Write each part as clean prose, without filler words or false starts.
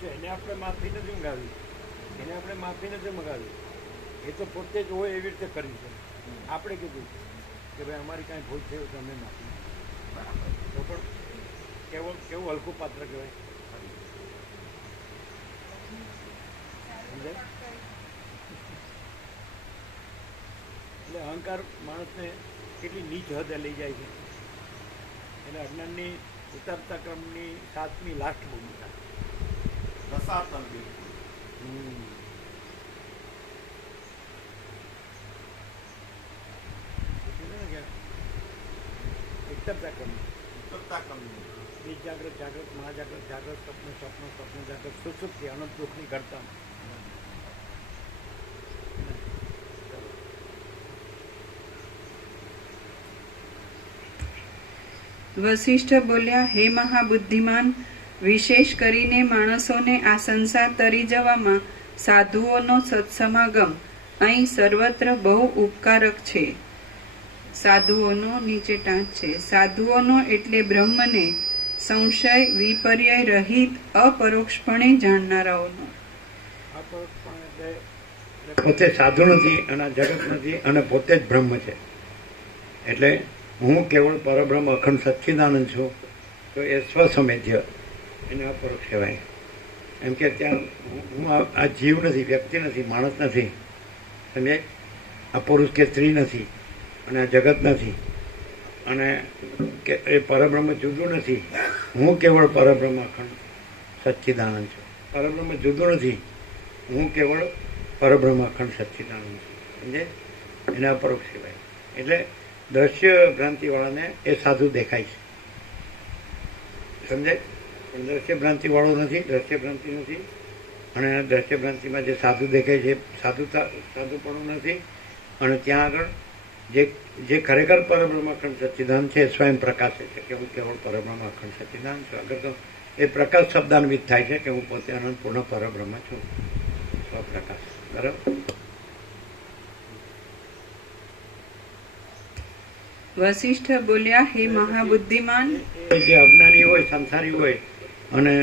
છે એને આપણે માફી નથી મંગાવી, એને આપણે માફી નથી મંગાવી, એ તો પોતે જ હોય એવી રીતે કરી છે. આપણે કીધું કે ભાઈ અમારી કાંઈ ભૂલ થઈ હોય તો અમે માફી, બરાબર, તો પણ કેવું કેવું હલકું પાત્ર કહેવાય. સમજાય? એટલે અહંકાર માણસને કેટલી નીચ હદે લઈ જાય છે. એટલે અજ્ઞાનની ઉતરતા ક્રમની 7મી લાસ્ટ બહુ મોટા રસાતલ બિલકુલ. ઉતરતા ક્રમ, ઉતરતા ક્રમની બીજ જાગ્રત, જાગ્રત, મહાજાગ્રત, જાગ્રત, સ્વપ્ન, સ્વપ્ન, સ્વપ્ન, જાગ્રત, સુસુપ્તિ, અનંત દુઃખની ઘટતા. વશિષ્ઠ બોલ્યા, હે મહાબુદ્ધિમાન, વિશેષ કરીને માણસોને આ સંસાર તરી જવામાં સાધુઓનો સત્સમાગમ અહીં સર્વત્ર બહુ ઉપકારક છે. સાધુઓનો નીચે ટાંચ છે. સાધુઓનો એટલે બ્રહ્મને સંશય વિપર્ય રહિત અપરોક્ષપણે જાણનારાઓનો. પોતે સાધુ નથી અને જગત નથી અને પોતે જ બ્રહ્મ છે. એટલે હું કેવળ પરબ્રહ્મ અખંડ સચ્ચિદાનંદ છું, તો એ સ્વસમેધ્ય, એને અપરોક્ષ કહેવાય. એમ કે ત્યાં હું આ જીવ નથી, વ્યક્તિ નથી, માણસ નથી, સમજે, આ પુરુષ કે સ્ત્રી નથી, અને આ જગત નથી, અને કે એ પરબ્રહ્મ જુદું નથી. હું કેવળ પરબ્રહ્મ અખંડ સચ્ચિદાનંદ છું. પરબ્રહ્મ જુદું નથી, હું કેવળ પરબ્રહ્મ અખંડ સચ્ચિદાનંદ છું. સમજે, એને અપરોક્ષ કહેવાય. એટલે દ્રશ્ય ભ્રાંતિવાળાને એ સાધુ દેખાય છે, સમજે, પણ દ્રશ્ય ભ્રાંતિવાળો નથી, દ્રશ્ય ભ્રાંતિ નથી. અને દ્રશ્ય ભ્રાંતિમાં જે સાધુ દેખાય છે સાધુપણું નથી. અને ત્યાં આગળ જે ખરેખર પરબ્રહ્મ અખંડ સચ્ચિદાનંદ છે સ્વયં પ્રકાશે છે કે હું કેવળ પરબ્રહ્મ અખંડ સચ્ચિદાનંદ છું. આગળ તો એ પ્રકાશ શબ્દાન્વિત થાય છે કે હું પોતે અનંત પૂર્ણ પરબ્રહ્મ છું, સ્વપ્રકાશ. બરાબર. વશિષ્ઠ બોલ્યા, હે મહાબુદ્ધિમાન, જે અજ્ઞાની હોય, સંસારી હોય અને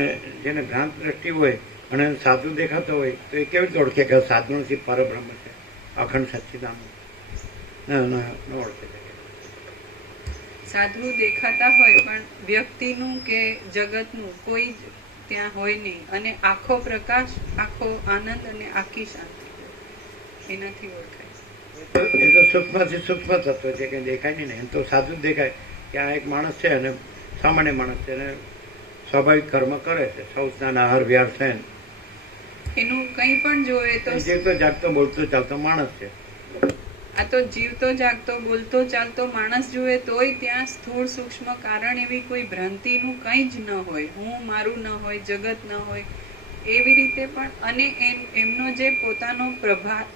જેને ભ્રાંત દ્રષ્ટિ હોય અને સાધુ દેખાતો હોય તો એ કેવી રીતે ઓળખે કે સાધુ નથી, પરબ્રહ્મ છે, અખંડ સચ્ચિદાનંદ? ન ઓળખે. સાધુ દેખાતા હોય પણ વ્યક્તિનું કે જગતનું કોઈ જ ત્યાં હોય નહીં, અને આખો પ્રકાશ, આખો આનંદ અને આખી શાંતિ એનાથી ઓળખાય. એ તો સૂક્ષ્મથી સૂક્ષ્મ તત્વ છે કે દેખાય નહીં ને. એમ તો સાધુ જ દેખાય કે આ એક માણસ છે અને સામાન્ય માણસ છે અને સ્વાભાવિક કર્મ કરે છે, સૌ સ્નાન આહાર વિહાર છે, એનું કંઈ પણ જોવે તો જીવતો જાગતો બોલતો ચાલતો માણસ છે. આ તો જીવતો જાગતો બોલતો ચાલતો માણસ જુએ તોય ત્યાં સ્થૂળ સૂક્ષ્મ કારણ એવી કોઈ ભ્રાંતિનું કંઈ જ ન હોય, હું મારું ન હોય, જગત ન હોય એવી રીતે પણ. અને એમનો જે પોતાનો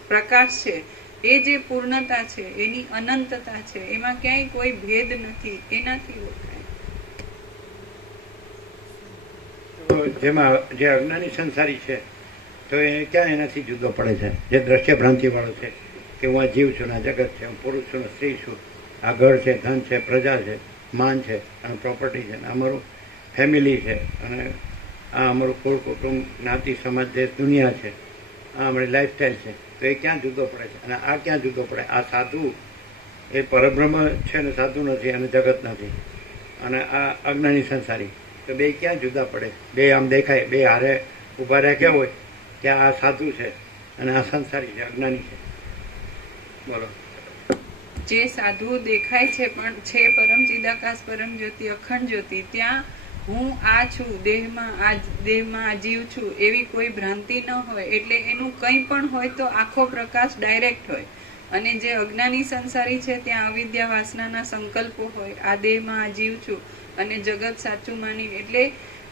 પ્રકાશ છે, એ જે પૂર્ણતા છે, એની અનંતતા છે, એમાં ક્યાંય કોઈ ભેદ નથી, એનાથી ઓળખાય. જેમાં જે અજ્ઞાની સંસારી છે તો એ ક્યાં એનાથી જુદો પડે છે? જે દ્રશ્ય ભ્રાંતિ વાળો છે કે હું આ જીવ છું ને જગત છે, હું પુરુષ છું ને સ્ત્રી છું, આ ઘર છે, ધન છે, પ્રજા છે, માન છે અને પ્રોપર્ટી છે, અમારું ફેમિલી છે, અને આ અમારું કુળ કુટુંબ, જ્ઞાતિ, સમાજ, દેશ, દુનિયા છે, આ અમારી લાઈફસ્ટાઈલ છે, તો એ ક્યાં જુદો પડે છે? અને આ ક્યાં જુદો પડે? આ સાધુ એ પરબ્રહ્મ છે ને સાધુ નથી અને જગત નથી, અને આ અજ્ઞાની સંસારી, તો બે ક્યાં જુદા પડે? બે આમ દેખાય, બે હારે ઊભા રાખ્યા હોય કે આ સાધુ છે અને આ સંસારી છે, અજ્ઞાની છે. બોલો. જે સાધુ દેખાય છે પણ છે પરમ ચિદાકાશ પરમ જ્યોતિ અખંડ જ્યોતિ, ત્યાં હું આ છું, દેહમાં આ જીવ છું એવી કોઈ ભ્રાંતિ ન હોય. એટલે એનું કંઈ પણ હોય તો આખો પ્રકાશ ડાયરેક્ટ હોય. અને જે અજ્ઞાની સંસારી છે ત્યાં અવિદ્યા વાસનાના સંકલ્પો હોય, આ દેહમાં આ જીવ છું અને જગત સાચું માની, એટલે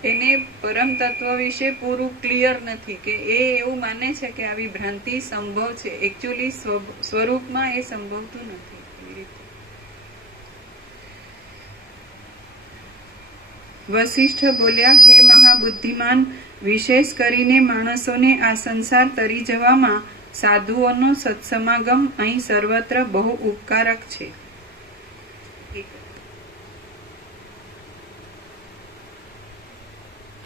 એને પરમ તત્વ વિશે પૂરું ક્લિયર નથી કે એ એવું માને છે કે આવી ભ્રાંતિ સંભવ છે. એકચ્યુઅલી સ્વરૂપમાં એ સંભવતું નથી. વશિષ્ઠ બોલ્યા, હે મહાબુદ્ધિમાન, વિશેષ કરીને માણસોને આ સંસાર તરી જવામાં સાધુઓનો સત્સમાગમ અહીં સર્વત્ર બહુ ઉપકારક છે.